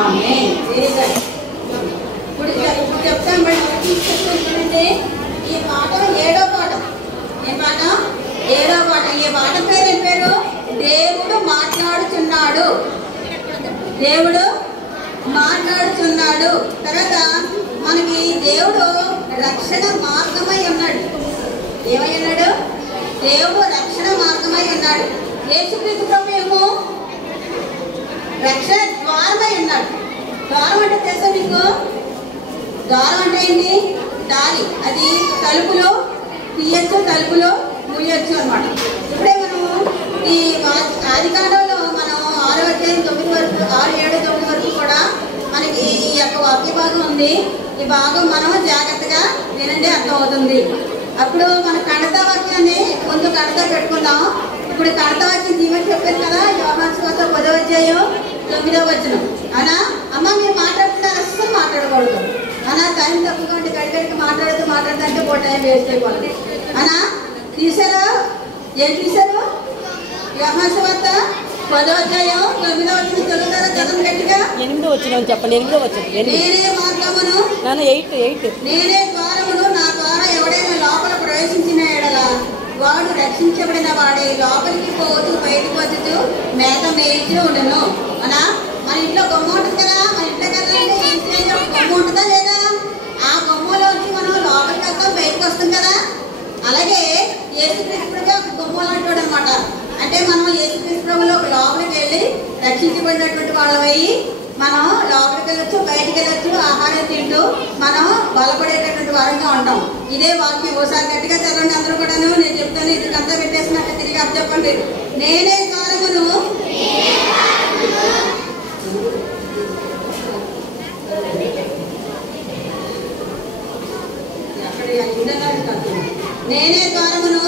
ఆమేన్. ఇప్పుడు చెప్తాను బట్టి చూడండి. ఈ పాఠం 7వ పాఠం. ఏ పాఠం? 7వ పాఠం. ఈ పాఠం పేరు ఏం పేరు? దేవుడు మాట్లాడుచున్నాడు. దేవుడు మాట్లాడుచున్నాడు. తర్వాత మనకి దేవుడు రక్షణ మార్గమై ఉన్నాడు. ఏమై ఉన్నాడు? దేవుడు రక్షణ మార్గమై ఉన్నాడు. యేసుక్రీస్తు ప్రభు ఏమో రక్షణ ద్వారమై ఉన్నాడు. ద్వారం అంటే తెలుసా మీకు? ద్వారం అంటే ఏంటి? దారి. అది తలుపులో తీయచ్చు, తలుపులో మూయచ్చు అనమాట. ఇప్పుడే మనము ఈ ఆదికాండంలో మనం 6వ అధ్యాయం 9 వరకు 6, 7, 9 వరకు కూడా మనకి ఈ యొక్క వాక్య భాగం ఉంది. ఈ భాగం మనం జాగ్రత్తగా వినండి, అర్థమవుతుంది. అప్పుడు మన కడతా వాక్యాన్ని ముందు కడతా పెట్టుకుందాం. ఇప్పుడు కడతా వాక్యం దీవెని చెప్పాను కదా, యోహాను సువార్త 10వ అధ్యాయం 9వ వచనం. అనా అమ్మ మీరు మాట్లాడుతున్నారు, అస్సలు మాట్లాడకూడదు అనా. టైం తక్కువగా ఉంటే గడిగడికి మాట్లాడుతుంటే పో టైం వేస్ట్ అయిపోతుంది అనా. తీసారా? ఏం తీశారు? యోహాను సువార్త 10వ అధ్యాయం 9వ వచనం చదువుతారా? చదవండి గట్టిగా. 8వ వచనం చెప్పండి. 8వ వచనం. నేనే మార్గమును, 8 నేనే ద్వారమును, నా ద్వారా ఎవడైనా లోపల ప్రవేశించిన ఎడల వాడు రక్షించబడిన వాడే, లోపలికి పోతూ బయటకు వచ్చుతూ మేత మేయిస్తూ ఉండను అనా. మన ఇంట్లో గొమ్మ ఉంటుంది కదా, మన ఇంట్లో కదా గొమ్మ ఉంటుందా లేదా? ఆ గొమ్మలోంచి మనం లోపలికి వస్తాం, బయటకు వస్తాం కదా. అలాగే యేసుక్రీస్తు ప్రభు గొమ్మ లాంటి అనమాట. అంటే మనం యేసుక్రీస్తు ప్రభులో లోపలికి వెళ్ళి రక్షించబడినటువంటి వాళ్ళమయ్యి మనం లోపలికి వెళ్ళొచ్చు, బయటికి వెళ్ళొచ్చు, ఆహారం తింటూ మనం బలపడేటటువంటి వారంగా ఉంటాం. ఇదే వాక్యం. ఓసారి గట్టిగా చదవండి అందరూ కూడాను. నేను చెప్తాను, ఇది కంతా పెట్టేసినాక తిరిగి అప్పు చెప్పండి. నేనే ద్వారమును, నేనే ద్వారమును,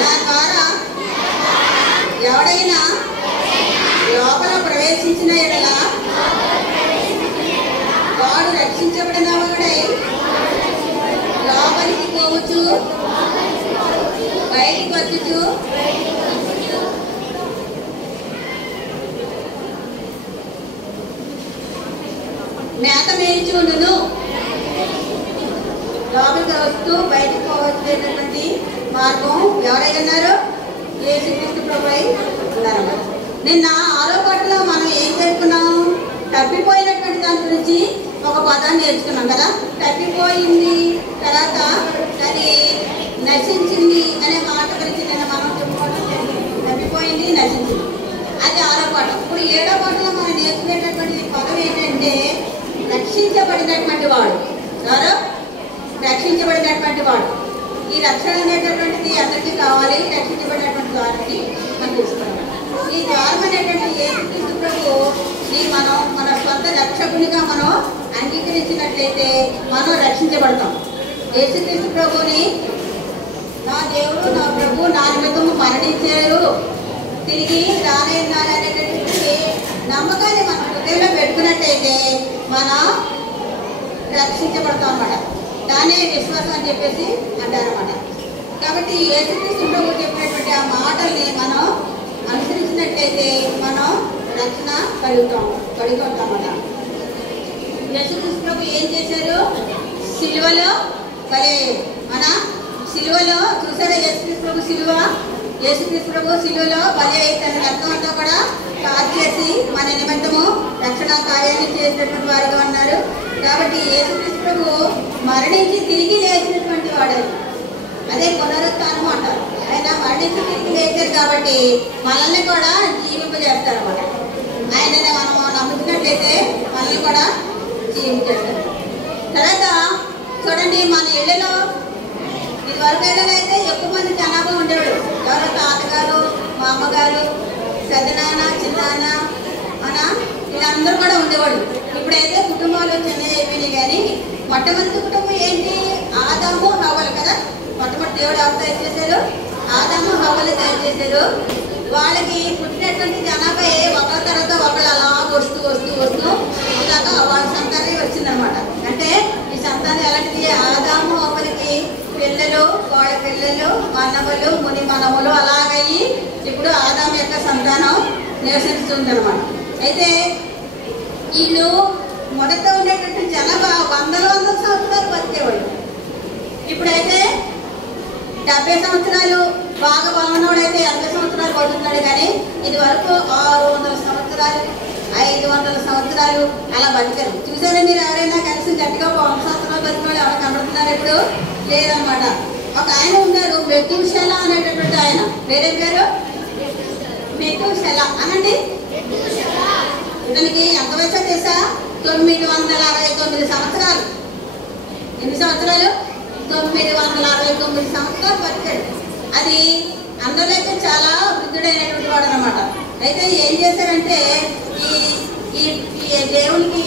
నా ద్వారా ఎవడైనా లోపల ప్రవేశించిన ఎడల వాడు రక్షించబడిన వాడై లోపలికి పోవచ్చు, బయటికి వచ్చుచు మేత మేయిచుండును. లోపలికి వస్తూ బయటకు పోవచ్చేటటువంటి మార్గం ఎవరై ఉన్నారు? యేసుక్రీస్తు ప్రభువై ఉన్నారు. నిన్న 6వ పాఠంలో మనం ఏం నేర్చుకున్నాం? తప్పిపోయినటువంటి దాని గురించి ఒక పదాన్ని నేర్చుకున్నాం కదా. తప్పిపోయింది, తర్వాత అది నశించింది అనే మాట గురించి నిన్న మనం చెప్పుకోవడం జరిగింది. తప్పిపోయింది, నశించింది, అది 6వ పాఠం. ఇప్పుడు 7వ పాఠంలో మనం నేర్చుకునేటటువంటి పదం ఏంటంటే రక్షించబడినటువంటి వాడు. ఎవరు? రక్షించబడినటువంటి వాడు. ఈ రక్షణ అనేటటువంటిది అందరికీ కావాలి. రక్షించబడినటువంటి వారిని మనం చూసుకోవాలి. ఈ ద్వారం అనేటువంటి యేసుక్రీస్తు ప్రభుని మనం మన స్వంత రక్షకునిగా మనం అంగీకరించినట్లయితే మనం రక్షించబడతాం. యేసుక్రీస్తు ప్రభుని నా దేవుడు, నా ప్రభు నా నిమిత్తము మరణించారు, తిరిగి రానున్నారు అనేటటువంటి నమ్మకాన్ని మన హృదయంలో పెట్టుకున్నట్టయితే మనం రక్షించబడతాం అన్నమాట. దానే విశ్వాసం అని చెప్పేసి అంటారన్నమాట. కాబట్టి యేసుక్రీస్తు ప్రభు చెప్పినటువంటి ఆ మాటల్ని మనం అనుసరించినట్లయితే మనం రక్షణ కలిగి ఉంటామట. యేసుక్రీస్తు ప్రభు ఏం చేశారు? సిలువలో మరి మన సిలువలో చూసారా? యేసుక్రీస్తు ప్రభు సిలువలో బలి అయి తన రక్తం అంతా కూడా కాల్చేసి మన నిమిత్తము రక్షణ కార్యాన్ని చేసినటువంటి వారుగా ఉన్నారు. కాబట్టి యేసుక్రీస్తు ప్రభు మరణించి తిరిగి లేచినటువంటి వాడు. అదే పునరుత్థానం అంటారు. ఆయన మరణించి తిరిగి లేచారు కాబట్టి మనల్ని కూడా జీవింపజేస్తారు అన్నమాట. ఆయనని మనం నమ్ముతున్నట్లయితే మనల్ని కూడా జీవించేస్తారు. తర్వాత చూడండి, మన ఇళ్లలో ఇదివరకు అయితే ఎక్కువ మంది జనాభా ఉండేవాడు. ఎవరో తాతగారు, మా అమ్మగారు, పెద్దనాన్న, చిన్నాన్న అన్న వీళ్ళందరూ కూడా ఉండేవాళ్ళు. ఇప్పుడైతే కుటుంబాలు చిన్నవి అయిపోయినాయి. కానీ మొట్టమొదటి కుటుంబం ఏంటి? ఆదాము హవ్వలు కదా. మొట్టమొదటి దేవుడు ఎవరు తయారు చేశారు? ఆదాము హవ్వలు తయారు చేశారు. వాళ్ళకి పుట్టినటువంటి జనాభా ఒకరి తర్వాత ఒకళ్ళు అలా వస్తూ వస్తూ వస్తూ ఇలాగా వాళ్ళ సంతానం వచ్చిందనమాట. అంటే ఈ సంతానం ఎలాంటిది? ఆదాము హవ్వలకి పిల్లలు, వాళ్ళ పిల్లలు, మనవలు, ముని మనములు అలాగయ్యి ఇప్పుడు ఆదాము యొక్క సంతానం నివసిస్తుంది అనమాట. అయితే వీళ్ళు మొదట ఉండేటట్టు జనాభా వందల సంవత్సరాలు బతికేవాళ్ళు. ఇప్పుడైతే 70 సంవత్సరాలు, బాగా బాగున్నవాడైతే 80 సంవత్సరాలు బతుకుతున్నాడు. కానీ ఇది వరకు 600 సంవత్సరాలు, 500 సంవత్సరాలు అలా బతికారు. చూసారా మీరు? ఎవరైనా కలిసి గట్టిగా 100 సంవత్సరాలు బతికిన వాళ్ళు ఎవరైనా కనబడుతున్నారు ఇప్పుడు? లేదనమాట. ఒక ఆయన ఉన్నారు, మెతూషెల అనేటటువంటి ఆయన. పేరే పేరు మెతూషెల అనండి. ఇతనికి ఎంత వయసు తెలుసా? 969 సంవత్సరాలు. ఎన్ని సంవత్సరాలు? 969 సంవత్సరాలు బతికాడు. అది అందరికీ చాలా వృద్ధుడైనటువంటి వాడు అనమాట. అయితే ఏం చేశారంటే ఈ దేవునికి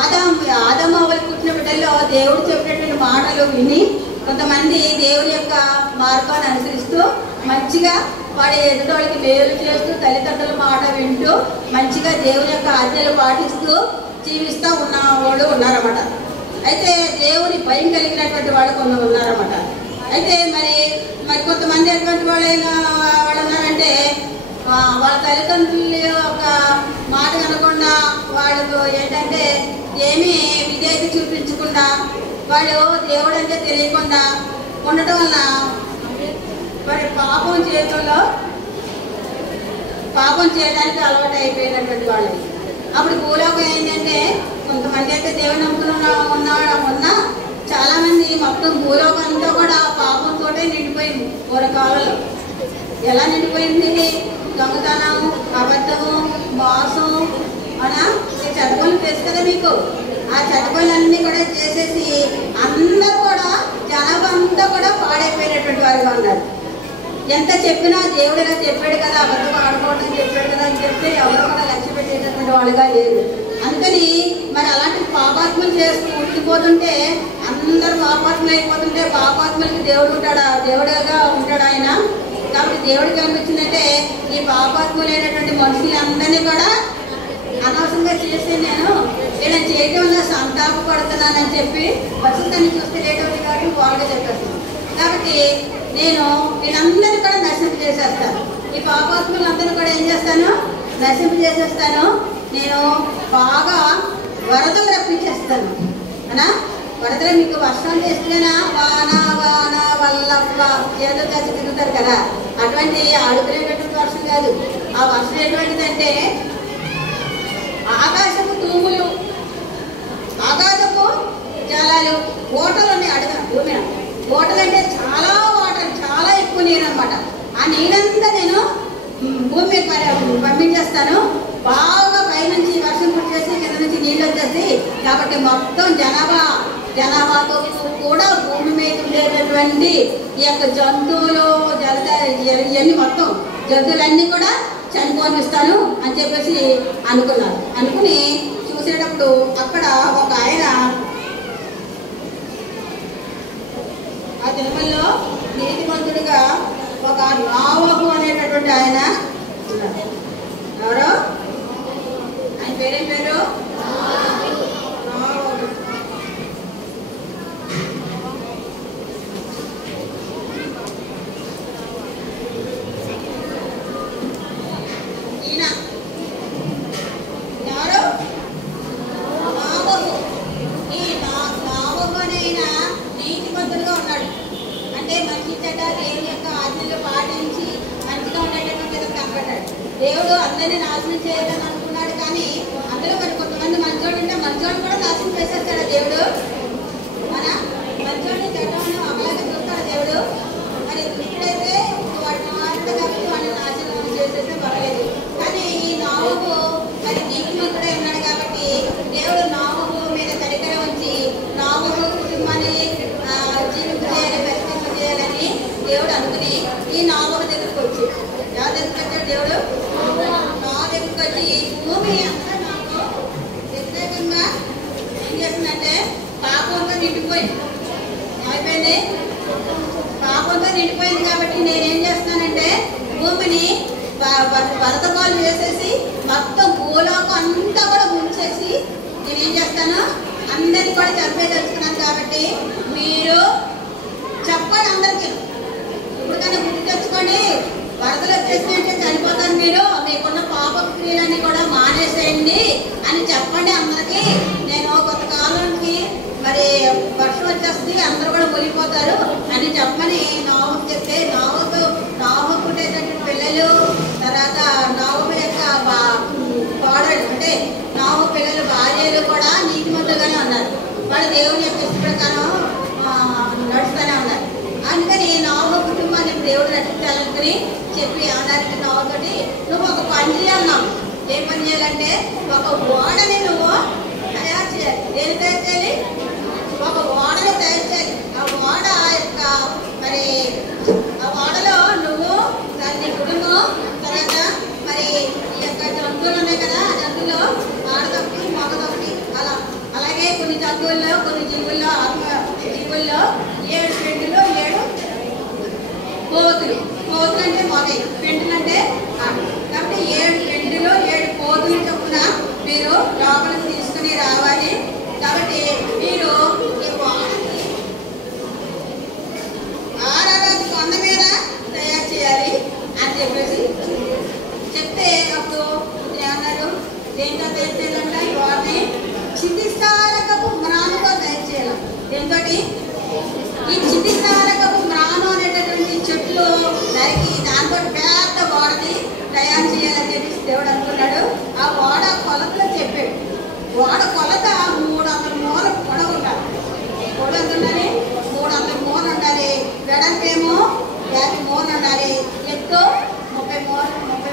ఆదామవ్వలు పుట్టిన బిడ్డల్లో దేవుడు చెప్పినటువంటి మాటలు విని కొంతమంది దేవుని యొక్క మార్గాన్ని అనుసరిస్తూ మంచిగా వాడి ఎదుటోళ్ళకి మేలు చేస్తూ తల్లిదండ్రుల మాట వింటూ మంచిగా దేవుని యొక్క ఆజ్ఞలు పాటిస్తూ జీవిస్తూ ఉన్న వాళ్ళు ఉన్నారన్నమాట. అయితే దేవుని భయం కలిగినటువంటి వాళ్ళు కొందరు ఉన్నారన్నమాట. అయితే మరి కొంతమంది ఎటువంటి వాళ్ళు ఉన్నారంటే వాళ్ళ తల్లిదండ్రుల యొక్క మాట వినకుండా వాళ్ళకు ఏంటంటే ఏమీ విధేయత చూపించకుండా వాళ్ళు దేవుడు అంటే తెలియకుండా ఉండటం వల్ల వారి పాపం చేయడానికి అలవాటు అయిపోయినటువంటి వాళ్ళు. అప్పుడు భూలోకం ఏంటంటే కొంతమంది అయితే దేవుని నమ్ముకున్నా చాలా మంది మొత్తం భూలోకంతో కూడా పాపంతో నిండిపోయింది. పూర్వకాలంలో ఎలా నిండిపోయింది? దొంగతనం, అబద్ధము, మోసం, అనా ఈ చెడ్డపనులు తెలుసు కదా మీకు. ఆ చెడ్డపనులన్నీ కూడా చేసేసి అందరూ కూడా జనాభా అంతా కూడా పాడైపోయినటువంటి వారిగా ఉన్నారు. ఎంత చెప్పినా దేవుడు ఇలా చెప్పాడు కదా, అబద్ధం ఆడుకోవడం చెప్పాడు కదా అని చెప్తే ఎవరో కూడా లక్ష్య పెట్టేటటువంటి వాళ్ళుగా లేరు. అందుకని మరి అలాంటి పాపాత్మలు చేస్తూ ఉండిపోతుంటే అందరూ పాపాత్మలు అయిపోతుంటే పాపాత్మలకి దేవుడు ఉంటాడా? దేవుడుగా ఉంటాడు ఆయన. కాబట్టి దేవుడికి అనిపించిందంటే ఈ పాపాత్ములైనటువంటి మనుషులందరినీ కూడా అనవసరంగా చేసి నేను ఇలా చేయటం వల్ల సంతాపపడుతున్నానని చెప్పి వసంతాన్ని చూస్తే లేటవుతుంది కాబట్టి వాళ్ళగా చెప్పేస్తున్నాను. కాబట్టి నేను వీళ్ళందరినీ కూడా నశింపు చేసేస్తాను. ఈ పాపాత్ములందరినీ కూడా ఏం చేస్తాను? నశింపు చేసేస్తాను. నేను బాగా వరదలు రప్పించేస్తాను అనా. వరదలు మీకు వర్షం చేస్తేనా వాన వల్లప్ప ఏదో కలిసి తిరుగుతారు కదా, అటువంటి ఆడుకునేటటువంటి వర్షం కాదు. ఆ వర్షం ఎటువంటిదంటే ఆకాశపు తూములు, ఆకాశపు జలాలు, ఓటలు ఉన్నాయి. అడగ భూమి ఓటలు అంటే చాలా వాటర్, చాలా ఎక్కువ నీరు అనమాట. ఆ నీరంతా నేను భూమి పంపించేస్తాను. బాగా పైనుంచి వర్షం పుట్టేసి కింద నుంచి నీళ్ళు వచ్చేసి కాబట్టి మొత్తం జనాభాతో కూడా భూమి మీద ఉండేటటువంటి ఈ యొక్క జంతువులు ఇవన్నీ మొత్తం జంతువులన్నీ కూడా చనిపోనిస్తాను అని చెప్పేసి అనుకున్నారు. అనుకుని చూసేటప్పుడు అక్కడ ఒక ఆయన ఆ తిరుమలలో నీతిమంతుడిగా ఒక నోవహు అనేటటువంటి ఆయన ఉన్నారు. ఎవరో ఆయన పేరేం పేరు? దేవుడు అందరినీ నాశనం చేయాలని అనుకున్నాడు. కానీ అందులో మరి కొంతమంది మంచోడు ఉంటే మంచోడు కూడా నాశనం చేసేస్తాడు దేవుడు. మన మంచోడిని చెడ్డమని ఒకలాగా చూస్తాడు దేవుడు. మరి దుష్టుడైతే వాడిని మాట్లాడు కాబట్టి వాడిని నాశనం చేసేస్తే పర్వాలేదు. కానీ ఈ నోవహు మరి నీతిమంతుడై ఉన్నాడు కాబట్టి దేవుడు నోవహు మీద కనికరం ఉంచి నోవహు కుటుంబాన్ని జీవింపజేయాలి, బతికింపజేయాలని దేవుడు అనుకుని ఈ నోవహు దగ్గరకు వచ్చి ఎవరి దగ్గరికి వచ్చాడు? దేవుడు నా దగ్గరికి వచ్చి ఏం పని చేయాలంటే ఒక ఓడని నువ్వు తయారు చేయాలి. దేని తయారు చేయాలి? ఒక ఓడని తయారు చేయాలి. ఆ ఓడ యొక్క మరి ఆ ఓడలో నువ్వు దాన్ని కుటుంబం తర్వాత మరి ఈ యొక్క జంతువులు ఉన్నాయి కదా, ఆ జంతువుల్లో ఆడదొకటి మగదొకటి అలాగే కొన్ని జంతువుల్లో కొన్ని జీవుల్లో జీవుల్లో 7 పెండులు 7 కోతులు. కోతులు అంటే మగ, పెండులు అంటే ఆడ. కాబట్టి 7 పెండులు 7 కోతులు చొప్పున మీరు లోపలికి తీసుకుని రావాలి. కాబట్టి మీరు ఈ వాడని 6 కొండ మీద తయారు చేయాలి అని చెప్పేసి చెప్తే అప్పుడు ఏమన్నారు? దేంతో తయారు చేయాలంటే ఈ వాడిని చితిస్థారకపు మ్రానుతో తయారు చేయాలి. దేంతో? ఈ చితిస్థారకపు మ్రాను అనేటటువంటి చెట్లు నరికి దాంతో పెద్ద ఓడని తయారు చేయాలని చెప్పేసి దేవుడు అనుకున్నాడు. ఆ ఓడ కొలతలో చెప్పాడు. ఓడ కొలత 300 మూల పొడవు ఉండాలి. పొడవు ఎంత ఉండాలి? 300 మూల ఉండాలి. వెడల్పేమో 50 మూల ఉండాలి. ఎత్తు 30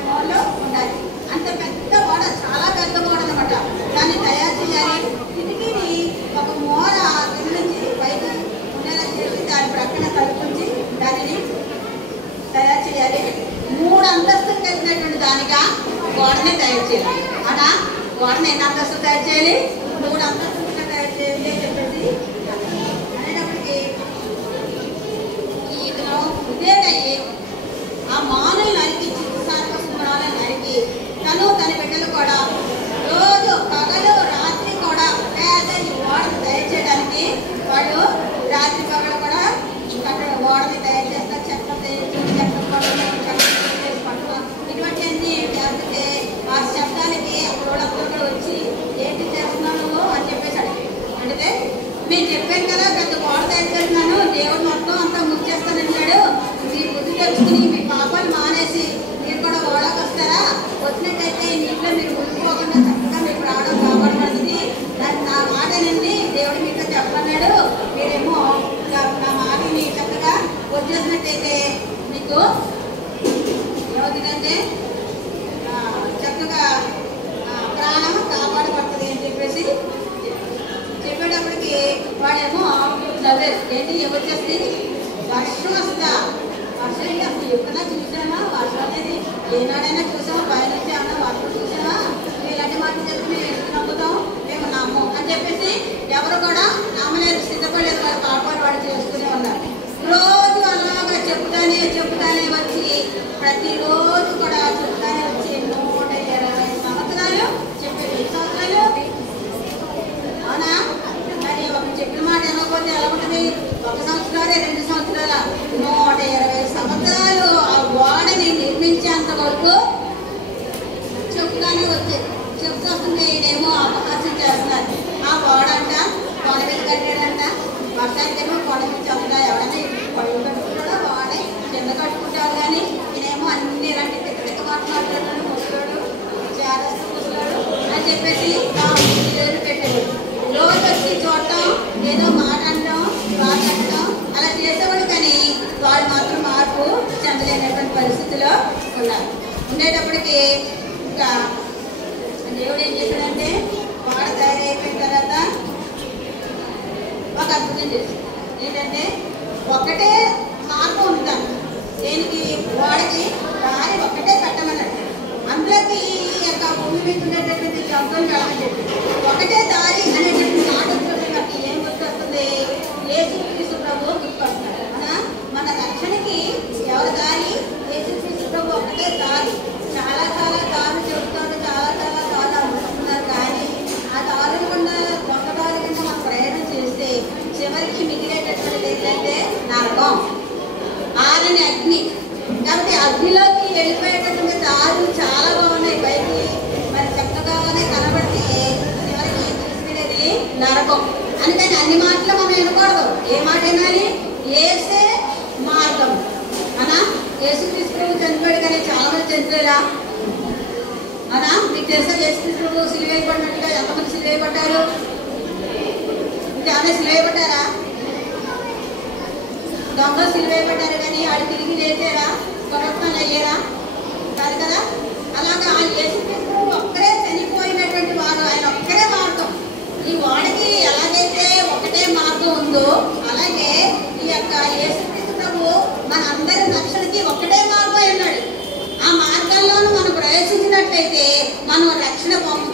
మూలలు ఉండాలి. అంత పెద్ద ఓడ, చాలా పెద్ద ఓడ అనమాట. దాన్ని తయారు చేయాలి. కిటికీని ఒక మూల కింద నుంచి పైకి ఉండేలా చేసి దాని ప్రక్కన కలుపుకుంచి దానిని తయారు చేయాలి. 3 అంతస్తులు కలిగినటువంటి దానిగా గోడని తయారు చేయాలి. అలా గోడని ఎన్ని అంతస్తులు తయారు చేయాలి? 3 అంతస్తులుగా తయారు చేయాలి అని చెప్పేసి అనేటప్పటికీ ఇతను ఉదయమయ్యి ఆ మానులు నరికి, చిత్తారక సుమరాలను నరికి తను తన బిడ్డలు కూడా రోజు పగలు రాత్రి కూడా పేద ఈ ఓడని తయారు చేయడానికి వాళ్ళు రాత్రి పగలు కూడా అక్కడ ఓడని తయారు చేస్తారు. చెక్క ఇటువంటివన్నీ చేస్తే ఆ శబ్దానికి అప్పుడప్పుడు కూడా వచ్చి ఏంటి చేస్తున్నావు అని చెప్పేసి అంటే నేను చెప్పాను కదా పెద్ద ఓడ తయారు చేస్తున్నాను, దేవుడు మొత్తం అంతా ముంచేస్తానన్నాడు. మీ బుద్ధి తెచ్చుకుని మీ పాపాలు మానేసి మీరు కూడా ఓడకు వస్తారా? వచ్చినట్టయితే నీటిలో మీరు మునిగిపోకుండా చక్కగా మీకు రావడం కాపాడబడుతుంది. నా మాటనండి దేవుడు మీతో చెప్పన్నాడు. మీరేమో నా మాటని చక్కగా వచ్చేసినట్టయితే మీకు ఏమవుతుందంటే చక్కగా ప్రాణం కాపాడబడుతుంది అని చెప్పేసి చెప్పేటప్పటికి వాడేమో నవ్వేది. ఏంటి వచ్చేసి వర్షం వస్తుందా? వర్షం ఏంటి అసలు ఎప్పుడైనా చూసామా? వర్షం అనేది ఏనాడైనా చూసామా? పైన నుంచి ఏమన్నా వర్షం చూసామా? ఇలాంటి మాటలు చెప్పి మేము ఎందుకు నమ్ముతాం? మేము నమ్మం అని చెప్పేసి ఎవరు కూడా నమ్మలేదు, సిద్ధపడలేదు. వాళ్ళ పాపాలు వాళ్ళు చేసుకునే ఉన్నారు. రోజు అలాగా చెప్తానే వచ్చి ప్రతిరోజు కూడా చెప్తానే వచ్చి 120 సంవత్సరాలు చెప్పేది. 5 సంవత్సరాలు అవునా? మరి ఒక చెప్పిన మాట ఏమకపోతే ఎలా ఉంటుంది? 1 సంవత్సరాలే 2 సంవత్సరాల 120 సంవత్సరాలు ఆ ఓడని నిర్మించేంత వరకు చెప్తానే వచ్చేది. చెప్తూ వస్తుంటే ఈడేమో అపహాస్యం చేస్తున్నారు. ఆ ఓడంట కొండ మీద కట్టాడంట. వర్షానికేమో కొండ మీద చెప్తా ఎవరైనా పళ్ళు కట్టుకుంటాడో వాడే కింద కట్టుకుంటాడు. కానీ నేనేమో అన్ని ఇలాంటి తిక్క మాట్లాడుతున్నాడు. ముసలాడు చేరస్తూ ముసలాడు అని చెప్పేసి పెట్టాడు. రోజు వచ్చి చూడటం, ఏదో మాట అనడం, బాధ కట్టడం అలా చేసేవాడు. కానీ వాళ్ళు మాత్రం మార్పు చెందలేనటువంటి పరిస్థితిలో ఉన్నారు. ఉండేటప్పటికి ఇంకా దేవుడు ఏం చేశాడంటే వాడ తయారైపోయిన తర్వాత ఒక అద్భుతం చేశాడు. ఏంటంటే ఒకటే మార్గం ఉంటాను. దేనికి? వాడికి దారి ఒక్కటే పెట్టమన్నాడు. అందులోకి ఈ యొక్క భూమి మీద ఉండేటటువంటి జంతువులు నడవని ఒకటే దారి అనేటటువంటి మాట నాకు ఏం గుర్తొస్తుంది? యేసుక్రీస్తు ప్రభు గుర్తుకొస్తున్నారు. మన రక్షణకి ఎవరి దారి? యేసుక్రీస్తు ప్రభు ఒకటే దారి. చాలా దారులు చెబుతారు, చాలా దారులు అనుకుంటున్నారు. కానీ ఆ దారులు గుండా దొంగ దారి కింద మనం ప్రయాణం చేస్తే చివరికి మిగిలేటటువంటిది ఏంటంటే నరకం, ఆరని అగ్ని. కాబట్టి అగ్నిలోకి వెళ్ళిపోయేటటువంటి దారులు చాలా బాగున్నాయి. పైకి మరి చక్కగానే కనబడితే చివరికి తీసుకెళ్ళేది నరకం. అందుకని అన్ని మాటలు మనం వినకూడదు. ఏ మాట వినాలి? ఏసే మార్గం. అనా యేసుక్రీస్తు చనిపోయాడు కానీ చాలా మంది చనిపోయారా? అనా మీకు తెలుసా? యేసుక్రీస్తు సిలువేయబడినట్టుగా ఎంతమంది సిలువేయబడ్డారు? ఇంకేమైనా సిలువేయబడ్డారా? దొంగలు సిలువేయబడ్డారు కానీ వాడు తిరిగి లేచారా? కొరత్నాలు అయ్యారా? కాదు కదా. అలాగా యేసుక్రీస్తు ఒక్కరే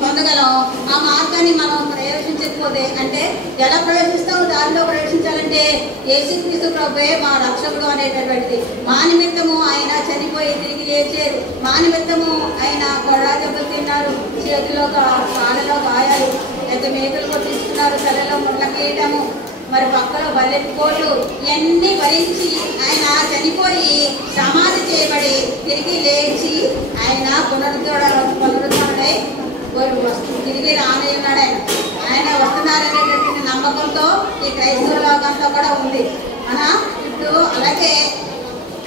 పొందగలం. ఆ మార్గాన్ని మనం ప్రవేశించకపోతే అంటే ఎలా ప్రవేశిస్తాం? దారిలో ప్రవేశించాలంటే యేసుక్రీస్తు ప్రభువే మా రక్షకుడు అనేటటువంటిది. మా నిమిత్తము ఆయన చనిపోయి తిరిగి లేచారు. మా నిమిత్తము ఆయన కొరడా దెబ్బలు తిన్నారు, చేతిలో కాళ్ళలో గాయాలు, లేక మేకలు కొట్టిస్తున్నారు, తలలో ముళ్ళ కీయటము, మరి పక్కలో బల్లెట్టుకోళ్ళు, ఇవన్నీ భరించి ఆయన చనిపోయి సమాధి చేయబడి తిరిగి లేచి ఆయన పునరుద్ధరణై తిరిగి రానున్నాడు. ఆయన వస్తున్నారనేటటువంటి నమ్మకంతో ఈ క్రైస్తవ లోకంతో కూడా ఉంది. ఇప్పుడు అలాగే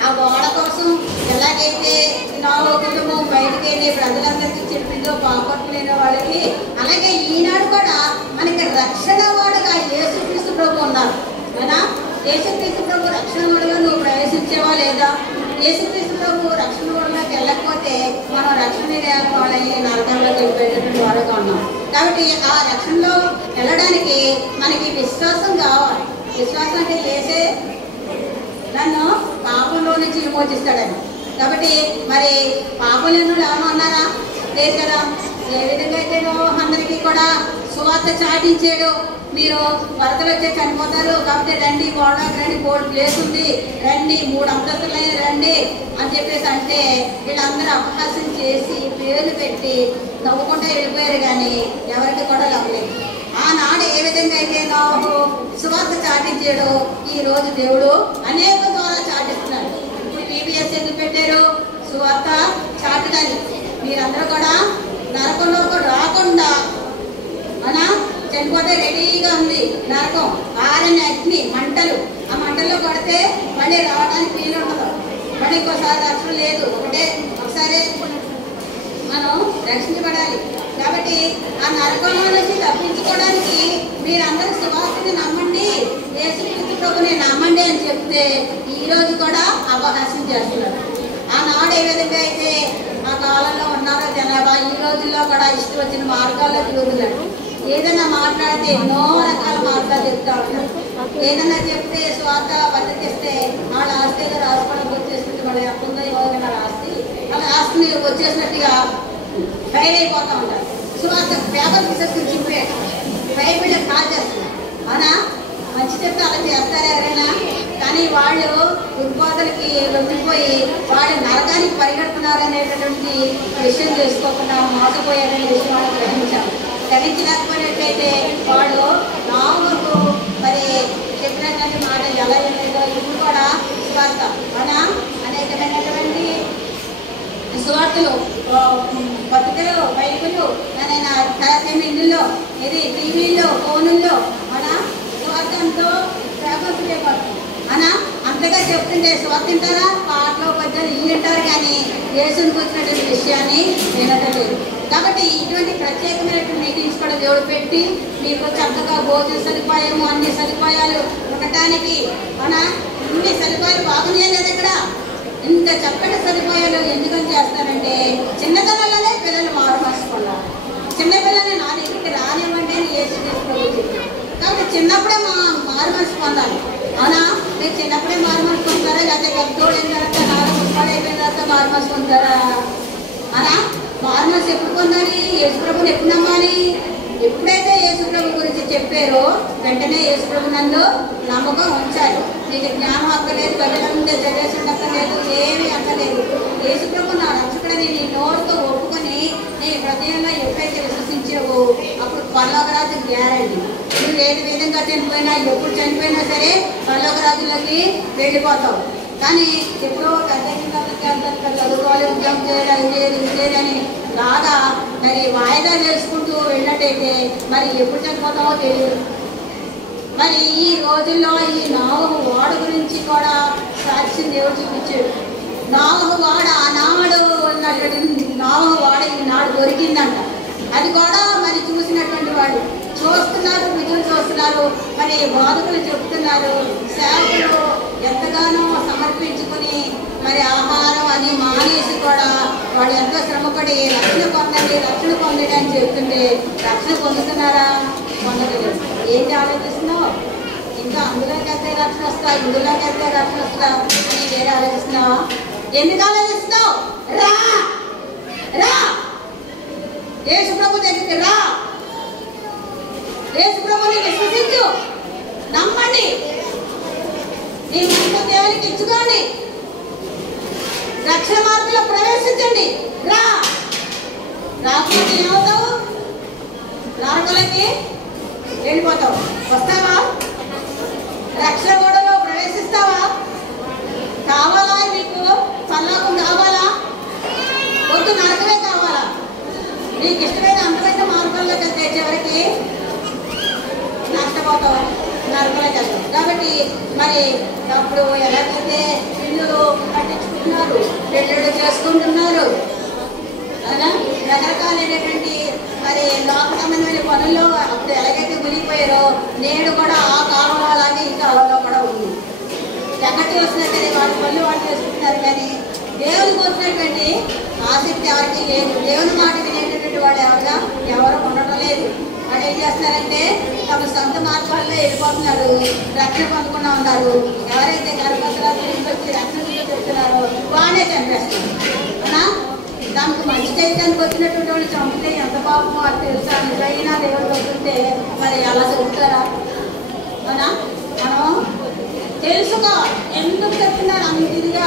ఆ ఓడ కోసం ఎలాగైతే నోవహు కుటుంబం బయటికి వెళ్ళి ప్రజలందరికీ చెప్పిందో పాపట్టులేని వాళ్ళకి, అలాగే ఈనాడు కూడా మనకి రక్షణ వాడుగా యేసుక్రీస్తు ప్రభు ఉన్నారు. యేసుక్రీస్తు ప్రభు రక్షణ వాడుగా నువ్వు ప్రవేశించేవా లేదా? యేసుక్రీస్తు ప్రభు రక్షణ వాడులోకి వెళ్ళకపోతే మనం రక్షణ వాళ్ళని నరకంలోకి వెళ్ళిపోయేటటువంటి వాడుగా ఉన్నాం. కాబట్టి ఆ రక్షణలో వెళ్ళడానికి మనకి విశ్వాసం కావాలి. విశ్వాసం అంటే చేసే నన్ను పాపంలో నుంచి విమోచిస్తాడని. కాబట్టి మరి పాపం లేని ఎవరు అన్నారా? లేదు కదా. ఏ విధంగా అయితే అందరికీ కూడా సువార్త చాటించాడు, మీరు వరదలు వచ్చే చనిపోతారు కాబట్టి రండి, గోడకి రండి, కోల్డ్ ప్లేస్ ఉంది, రండి, 3 అంతస్తులైన రండి అని చెప్పేసి అంటే వీళ్ళందరూ అవకాశం చేసి పేర్లు పెట్టి నవ్వుకుంటూ వెళ్ళిపోయారు. కానీ ఎవరికి కూడా లవ్వలేదు. ఆనాడు ఏ విధంగా అయితే నోవహు సువార్త చాటించాడో ఈ రోజు దేవుడు అనేక ద్వారా చాటిస్తున్నాడు. ఇప్పుడు PBS ఎందుకు పెట్టారు? సువార్త చాటడానికి. మీరందరూ కూడా నరకంలో రాకుండా చనిపోతే రెడీగా ఉంది నరకం, ఆరని అగ్ని మంటలు. ఆ మంటల్లో పడితే మళ్ళీ రావడానికి వీలు ఉండదు. మళ్ళీ ఇంకోసారి రక్షణ లేదు. ఒకసారి మనం రక్షించబడాలి. కాబట్టి ఆ నరకంలో నుంచి తప్పించుకోవడానికి మీరందరూ సువార్తని నమ్మండి, యేసుక్రీస్తు ప్రభుని నమ్మండి అని చెప్తే ఈ రోజు కూడా అవకాశం చేస్తున్నారు. ఆనాడు ఏ విధంగా అయితే ఆ కాలంలో ఉన్నారో జనాభా ఈ రోజుల్లో కూడా ఇష్టం వచ్చిన మార్గాల్లో తిరుగుతున్నారు. ఏదైనా మాట్లాడితే ఎన్నో రకాల మార్గాలు చెప్తా ఉంటారు. ఏదైనా చెప్తే స్వార్థ బతికిస్తే వాళ్ళ ఆస్తి ఏదో రాసుకోవడానికి వచ్చేస్తుంది, వాళ్ళ ఉందో ఇవ్వగల ఆస్తి వాళ్ళ ఆస్తిని వచ్చేసినట్టుగా ఫైర్ అయిపోతూ ఉంటారు. స్వార్థ పేపర్ తీసేసుకుని చింపేయడం, బైబిల్ కాల్ చేస్తున్నారు. అవునా? మంచి చెప్తే అలా చేస్తారు ఎవరైనా. కానీ వాళ్ళు దుర్బోధలకి లొంగిపోయి వాళ్ళు నరకానికి పరిగెడుతున్నారు అనేటటువంటి విషయం తెలుసుకోకుండా మోసపోయారనే విషయం వాళ్ళు గ్రహించలేకపోయినట్లయితే వాడు నోవహు మరి చెప్పినటువంటి మాట ఎలా ఏదో ఇప్పుడు కూడా సువార్త అనేకమైనటువంటి సువార్తలు పత్రికలు, బైబిళ్ళు, ఇందులో ఇది టీవీల్లో, ఫోనుల్లో సువార్త ఎంతో ఫేమస్ అయిపోతుంది. అంతగా చెప్తుంటే సువార్త తింటారా? పాటలు పద్యాలు ఇల్లు తింటారు, కానీ యేసునికి వచ్చినటువంటి విషయాన్ని వినట్లేదు. కాబట్టి ఇటువంటి ప్రత్యేకమైనటువంటి మీటింగ్స్ కూడా దేవుడు పెట్టి మీకు చక్కగా భోజన సదుపాయము, అన్ని సదుపాయాలు ఉండటానికి ఇన్ని సదుపాయాలు బాగున్నాయి లేదు. ఇక్కడ ఇంత చక్కటి సదుపాయాలు ఎందుకని చేస్తారంటే చిన్నతనంలోనే పిల్లలు మారుమర్చుకున్నారు. చిన్నపిల్లల్ని నా దగ్గరికి రానివ్వండి అని యేసుక్రీస్తు. కాబట్టి చిన్నప్పుడే మారుమర్చి పొందాలి. అవునా? మీరు చిన్నప్పుడే మారుమర్చి పొందుతారా? లేకపోతే పెద్దోళ్ళైన తర్వాత 4 సంవత్సరాలు అయిపోయిన తర్వాత మారుమర్చి పొందుతారా? మారుమర్చి ఎప్పుడు పొందాలి? యేసుప్రభుని ఎప్పుడు నమ్మాలి? ఎప్పుడైతే యేసుప్రభు గురించి చెప్పారో వెంటనే యేసుప్రభు నందు నమ్మకం ఉంచాలి. నీకు జ్ఞానం అక్కర్లేదు, వెళ్ళంటే జగేషన్ అక్కర్లేదు, ఏమీ అక్కర్లేదు. యేసుప్రభు నా రక్షకుడని నీ నోరుతో ఒప్పుకొని నీ హృదయంలో ఎప్పుడైతే విశ్వసించావో అప్పుడు పరలోకరాజు గ్యారంటీ. నువ్వు ఏ విధంగా చనిపోయినా, ఎప్పుడు చనిపోయినా సరే పరలోకరాజులోకి వెళ్ళిపోతావు. కానీ ఎప్పుడో చదువుకోవాలి, ఉద్యోగం చేయాలి, ఇది చేయాలని లాగా మరి వాయిదా చేసుకుంటూ వెళ్ళినట్టయితే మరి ఎప్పుడు చనిపోతామో తెలియదు. మరి ఈ రోజుల్లో ఈ నోవహు ఓడ గురించి కూడా సాక్ష్యం దేవుడు చూపించాడు. నోవహు ఓడ ఆనాడు ఉన్నటువంటి నోవహు ఓడ ఈనాడు దొరికిందంట. అది కూడా మరి చూసినటువంటి వాళ్ళు చూస్తున్నారు, విధులు చూస్తున్నారు, మరి బోధకులు చెప్తున్నారు. సేవకులు ఎంతగానో సమర్పించుకుని మరి ఆహారం అది మానేసి కూడా వాళ్ళు ఎంతో శ్రమపడి రక్షణ పొందండి అని చెప్తుంటే రక్షణ పొందుతున్నారా? పొందలేదు. ఏంటి ఆలోచిస్తున్నావు? ఇంకా అందులోకి వెళ్తే రక్షణ వస్తా, ఇందులోకి వెళ్తే రక్షణ వస్తా అని వేరే ఆలోచిస్తున్నావా? ఎందుకు ఆలోచిస్తున్నావు? రా రా యేసు ప్రభు దగ్గరికి రా, యేసు ప్రభుని విశ్వసించు, నమ్మండి, నీ మనసు దేవునికి ఇచ్చుకోండి, రక్షణ మార్గంలో ప్రవేశించండి. రా, రాకపోతే ఏమవుతావు? నరకలకి వెళ్ళిపోతావు. వస్తావా? రక్షణ గోడలో ప్రవేశిస్తావా? కావాలా నీకు? పరలోకం కావాలా? వద్దు, నరకమే కావాలా? నీకు ఇష్టమైన అందమైన మార్గంలోకి వెళ్తే చివరికి నష్టపోతావు, నరకలోకి వెళ్తావు. కాబట్టి మరి అప్పుడు ఎలాగైతే ఇల్లు కట్టించుకుంటున్నారు, పెళ్ళిళ్ళు చేసుకుంటున్నారు, అవునా, రకరకాలైనటువంటి మరి లోక సంబంధమైన పనుల్లో అప్పుడు ఎలాగైతే మునిగిపోయారో నేడు కూడా ఆ కాలంలో అలాగే ఈ కాలంలో కూడా ఉంది. ఎక్కడికి వస్తున్నా కానీ వాళ్ళ పనులు వాళ్ళు చేసుకుంటున్నారు, కానీ దేవునికి వచ్చినటువంటి ఆసక్తి ఎవరికి లేదు. దేవుని మాట వినేటటువంటి వాళ్ళు ఎవరు ఉండడం లేదు. వాళ్ళు ఏం చేస్తున్నారంటే తమ సొంత మార్గాల్లో వెళ్ళిపోతున్నారు, రక్షణ పొందకుండా ఉన్నారు. ఎవరైతే గర్భవతుల గురించి వచ్చి రక్షణ చెప్తున్నారో వాళ్ళే చంపేస్తున్నారు. అవునా, దానికి మంచి చేయడానికి వచ్చినటువంటి వాళ్ళు చంపితే ఎంత పాపమో అది తెలుసా? నిజైనా దేవుడు వస్తుంటే మరి అలా చెప్తారా? అవునా, మనం తెలుసుకోవాలి ఎందుకు చెప్తున్నారు అంత ఇదిగా,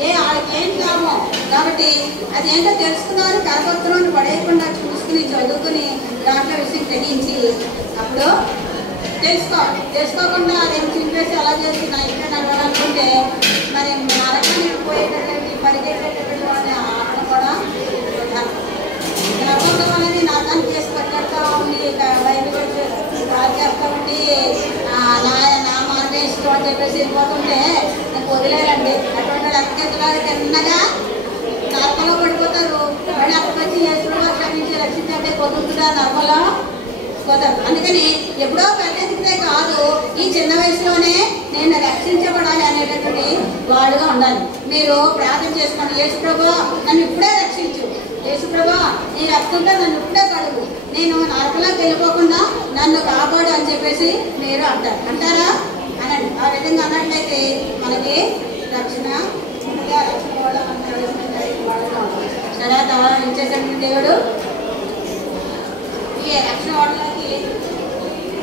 వాళ్ళకి ఏం లాభం. కాబట్టి అదేంటో తెలుసుకున్నారు, కరపత్రాన్ని పడేయకుండా చూసుకుని చదువుకుని దాంట్లో విషయం గ్రహించి అప్పుడు తెలుసుకోవాలి. తెలుసుకోకుండా అదేం చింపేసి అలా చేసి నా ఇంట్లో నడవాలనుకుంటే మరి నరకానికి పోయేటటువంటి పరిగెట్టేటటువంటి వాళ్ళని ఆడడం కూడా నరకంలోని నరకాన్ని చేసి పట్టేస్తా ఉండి బయట కాల్ చేస్తూ ఉండి నా మార్గం ఇష్టం అని చెప్పేసి వెళ్ళిపోతుంటే నాకు వదిలేరండి. అటువంటి రక్తకెళ్ళాలి తిన్నగా నరకంలో పడిపోతారు. మళ్ళీ అక్కడికి వచ్చి యేసుప్రభు క్షమించి రక్షించంటే కుదురుతుందా? నరకంలో కుదరదు. అందుకని ఎప్పుడో పెద్దదితే కాదు, ఈ చిన్న వయసులోనే నేను రక్షించబడాలి అనేటటువంటి వాడుగా ఉండాలి. మీరు ప్రార్థన చేసుకోండి, యేసుప్రభు నన్ను ఇప్పుడే రక్షించు, యేసుప్రభు నీ రక్తంతో నన్ను ఇప్పుడే కడుగు, నేను నరకంలోకి వెళ్ళిపోకుండా నన్ను కాపాడు అని చెప్పేసి మీరు అంటారా? అనండి. ఆ విధంగా అన్నట్లయితే మనకి రక్షణ కూడా తర్వాత ఏం చేశాడు దేవుడు? ఈ రక్షణ వాడలోకి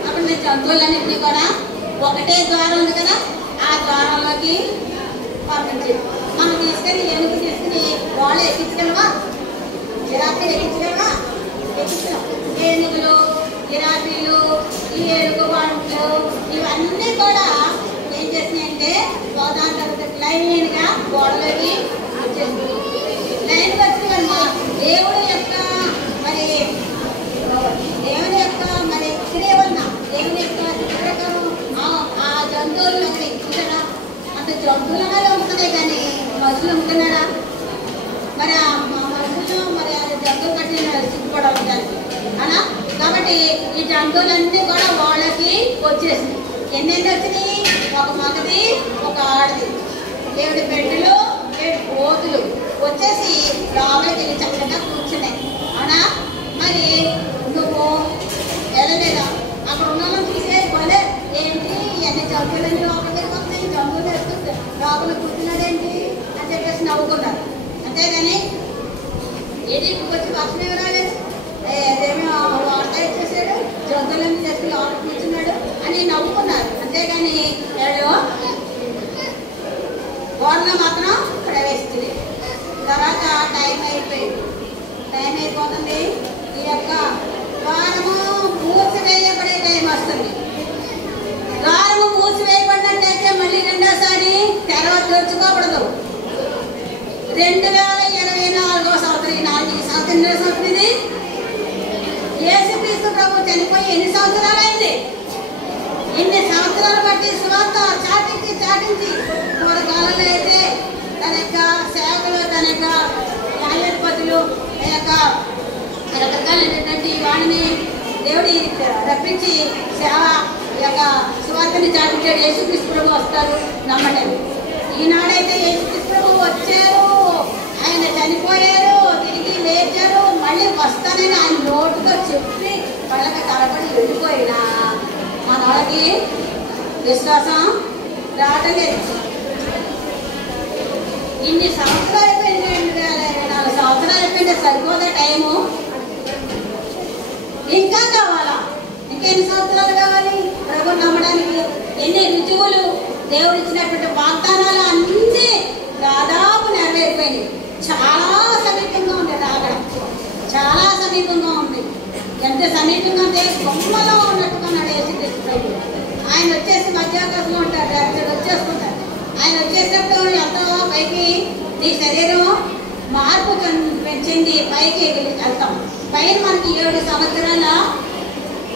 అప్పుడు నేను జంతువులన్నింటినీ కూడా ఒకటే ద్వారం ఉంది కదా, ఆ ద్వారంలోకి పంపించాడు. మనం తీసుకెళ్ళి ఏనుగు తీసుకుని వాళ్ళు ఎక్కించగలవా? జిరాఫీలు ఎక్కించగలవా? ఎక్కించడం. ఏనుగులు, జిరాఫీలు, ఈ ఏనుగు వంటలు ఇవన్నీ కూడా ఏం చేసినాయంటే దాని తర్వాత లైన్గా గోడలోకి వచ్చేసింది. లైన్కి వచ్చిన వల్ల దేవుడి యొక్క మరి క్రియ వలన దేవుని యొక్క ప్రకారం ఆ జంతువులు అక్కడ ఎక్కించారా? అంత జంతువులనే ఉంటున్నాయి కానీ మనుషులు ఉంటున్నారా? మరి ఆ మనుషులు మరి అది జంతువు కట్టిన సిగ్గుపడాలి దానికి అలా. కాబట్టి ఈ జంతువులన్నీ కూడా వాళ్ళకి వచ్చేసింది. ఎన్నెన్ని వచ్చినాయి? ఒక మగది, ఒక ఆడది, 7 పెట్టెలు, 7 కోతులు వచ్చేసి లోపలికి వెళ్ళి చక్కగా కూర్చున్నాయి. అవునా, మరి నువ్వు వెళ్ళలేదా? అక్కడ ఉన్న చూసే భలే ఏంటి ఎన్ని జంతువులన్నీ లోపలికి వెళ్ళిపోతున్నాయి, జంతువులు వేస్తుంది లోపల కూర్చున్నాడేంటి అని చెప్పేసి నవ్వుకున్నారు. అంతేగాని ఏది ఇప్పుడు వచ్చి వర్షం ఏమి రాలేదు, ఏదేమో వార్త ఇచ్చేసాడు, జంతువులన్నీ చేసి లోపల కూర్చున్నాడు అని నవ్వుకున్నారు. అంతేగాని ఏడు గోడలో మాత్రం ప్రవేశించింది. తర్వాత టైం అయిపోతుంది. ఈ యొక్క ద్వారము మూసివేయబడే టైం వస్తుంది. ద్వారము మూసివేయబడినట్టయితే మళ్ళీ రెండోసారి తెరచుకోకూడదు. 2024వ సంవత్సరం, ఈ సంవత్సరం ఇది. యేసుక్రీస్తు ప్రభు చనిపోయి ఎన్ని సంవత్సరాలు అయింది? ఇన్ని సంవత్సరాలు బట్టి సువార్త చాటించి పూర్వకాలంలో అయితే తన యొక్క సేవకులు, తన యొక్క న్యాయాధిపతులు, తన యొక్క రకరకాలైనటువంటి వాడిని దేవుడి రప్పించి సేవ యొక్క సువార్తని చాటించాడు. యేసుక్రీస్తు ప్రభు వస్తారు, నమ్మండి. ఈనాడైతే యేసుక్రీస్తు ప్రభు వచ్చారు, ఆయన చనిపోయారు, తిరిగి లేచారు, మళ్ళీ వస్తానని ఆయన నోటుతో చెప్పి వాళ్ళకి కలపడి వెళ్ళిపోయినా మన వాళ్ళకి విశ్వాసం రావటం లేదు. ఇన్ని సంవత్సరాలు అయిపోయింది, 2024 సంవత్సరాలు అయిపోయింది, సరిపోదా టైము? ఇంకా కావాలా? ఇంకెన్ని సంవత్సరాలు కావాలి ప్రభుని నమ్మడానికి? ఎన్ని రుజువులు దేవుడు ఇచ్చినటువంటి వాగ్దానాలు అన్నీ దాదాపు నెరవేరిపోయినాయి. చాలా సమీపంగా ఉంది రాగడం, చాలా సమీపంగా ఉంది. ఎంత సమీపంగా అంటే బొమ్మలో ఉన్నట్టుగా నడేసి ఆయన వచ్చేసి మధ్యాకాశంలో ఉంటారు, అక్కడ వచ్చేసుకుంటారు. ఆయన వచ్చేసినప్పుడు ఎంతో పైకి నీ శరీరం మార్పు పెంచింది, పైకి వెళ్తాం. పైన మనకి 7 సంవత్సరాల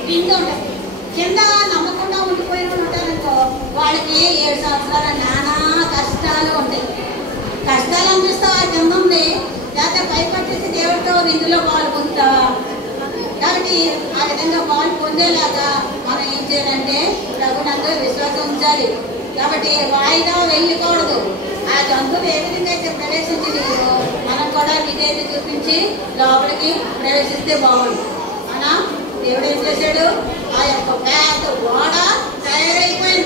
కింద ఉంటుంది. కింద నమ్మకుండా ఉండిపోయిన వాళ్ళు ఉంటారనుకో, వాళ్ళకి 7 సంవత్సరాల నానా కష్టాలు ఉంటాయి. కష్టాలు అనిపిస్తావా కింద ఉంది, లేకపోతే పైకి వచ్చేసి దేవుడితో విందులో పాలు పొందుతావా? కాబట్టి ఆ విధంగా పాలు పొందేలాగా మనం ఏం చేయాలంటే ప్రభునందు విశ్వాసం ఉంచాలి. కాబట్టి వాయిదా వెళ్ళకూడదు. ఆ జంతువులు ఏ విధంగా అయితే ప్రవేశించలేదో మనం కూడా విధేయత చూపించి లోపలికి ప్రవేశిస్తే బాగుంది. అనా దేవుడు ఏం చేశాడు? ఆ యొక్క పెద్ద ఓడ తయారైపోయి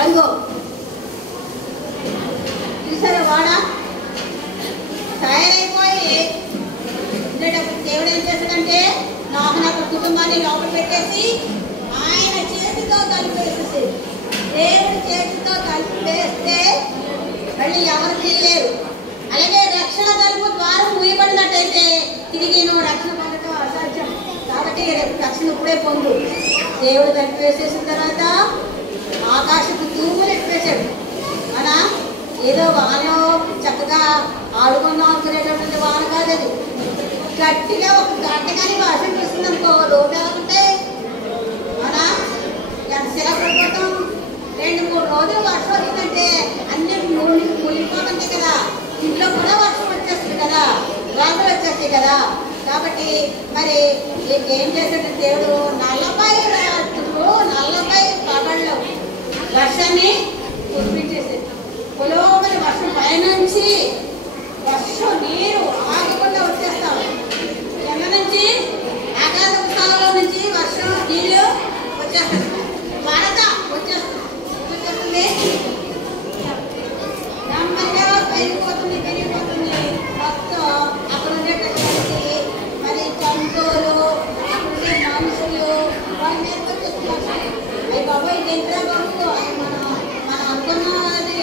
అదిగో చూసారా, ఓడ తయారైపోయి ఉండేటప్పుడు దేవుడు ఏం చేశాడంటే నోహను కుటుంబాన్ని లోపల పెట్టేసి ఆయన చేతితో తలుపు వేసేసి, దేవుడి చేతితో తలుపు వేస్తే మళ్ళీ ఎవరు తీయలేరు. అలాగే రక్షణ తలుపు ద్వారం మూయబడినట్టయితే తిరిగి నువ్వు రక్షణ పొందడం అసాధ్యం. కాబట్టి రక్షణ ఇప్పుడే పొందు. దేవుడు తలుపు వేసేసిన తర్వాత ఆకాశపు తూములు ఎట్టివేశాడు. అనా ఏదో వానలో చక్కగా ఆడుకుందాం అనుకునేటటువంటి వాన కాదు అది. గట్టిగా ఒక గంట కానీ వర్షం చూస్తుంది అనుకో, రోడ్డు ఎలా ఉంటాయి? అనా ఎంతసేపు పడిపోతాం? 2-3 రోజులు వర్షం వచ్చిందంటే అన్ని మునిగిపోతుంటాయి కదా, ఇంట్లో కూడా వర్షం వచ్చేస్తుంది కదా, రాత్రులు వచ్చేస్తాయి కదా. కాబట్టి మరి ఏం చేశాడు దేవుడు? 40 రాత్రులు 40 పగళ్ళు వర్షాన్ని కురిపించేసేది. పొలోమని వర్షం పైనుంచి వర్షం నీరు ఆగకుండా వచ్చేస్తాం. కింద నుంచి ఆకాశపు స్థలంలో నుంచి వర్షం నీళ్ళు వచ్చేస్తుంది, వరద వచ్చేస్తుంది. నెమ్మదిగా పెరిగిపోతుంది. మొత్తం అక్కడ ఉండేటటువంటి మరి జంతువులు, అక్కడ ఉండే మనుషులు వాళ్ళ మీద వచ్చేస్తున్నారు. అయ్యి బాబు ఇదేంటా బాబు, మనం అనుకున్నది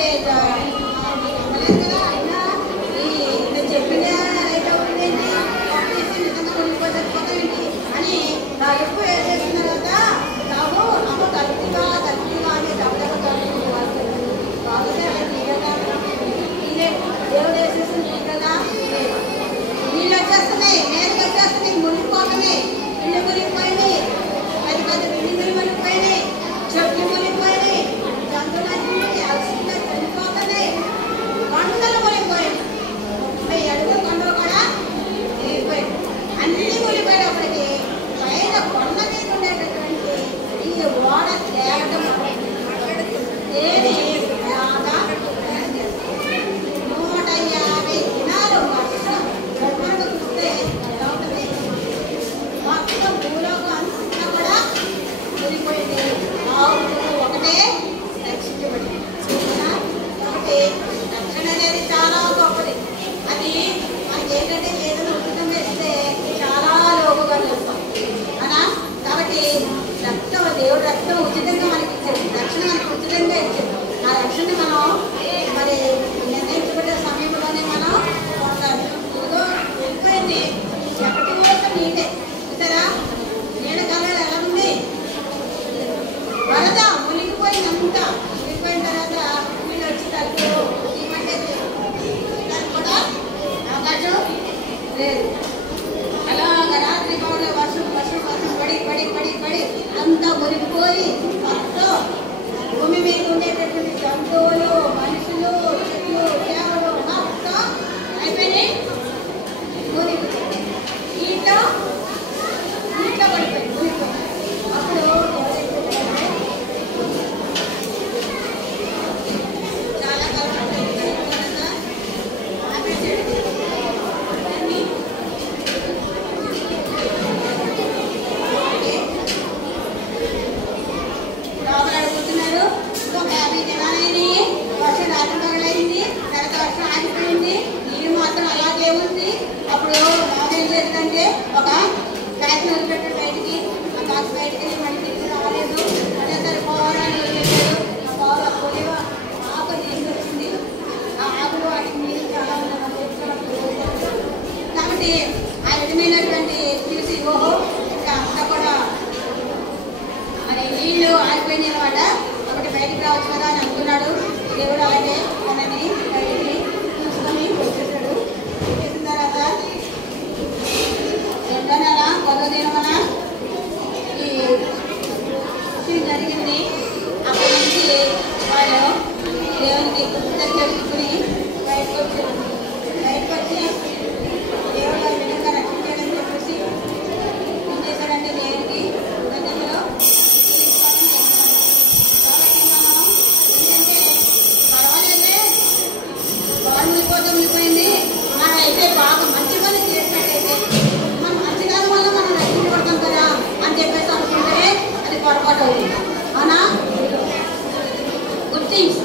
కాబట్టి ఆ విధమైనటువంటి చూసి ఓహో ఇంకా అంతా కూడా మరి నీళ్ళు ఆగిపోయినాయి అనమాట. కాబట్టి బయటికి రావచ్చు కదా అని అనుకున్నాడు. దేవుడు అలాగే తనని బయటికి చూసుకొని వచ్చేసాడు. వచ్చేసిన తర్వాత రెండో నెల 10వ దినమున ఈ జరిగింది. అక్కడి నుంచి వాళ్ళు దేవునికి కృతజ్ఞత చెప్పుకుని బయటకు వచ్చారు. బయటకు వచ్చి దేవుడు ఆ విధంగా రక్షించాడని చెప్పేసి ఏం చేశాడంటే దేవునికి కృతజ్ఞతలో కాబట్టి మనం ఏంటంటే పర్వాలేదే వాళ్ళు వెళ్ళిపోయింది. మనం అయితే బాగా మంచి పని చేసినట్టయితే మనం మంచి దాని వల్ల మనం రక్షించబడతాం కదా అని చెప్పేసి అనుకుంటే అది పొరపాటు అవుతుంది. అవునా? గుర్తించి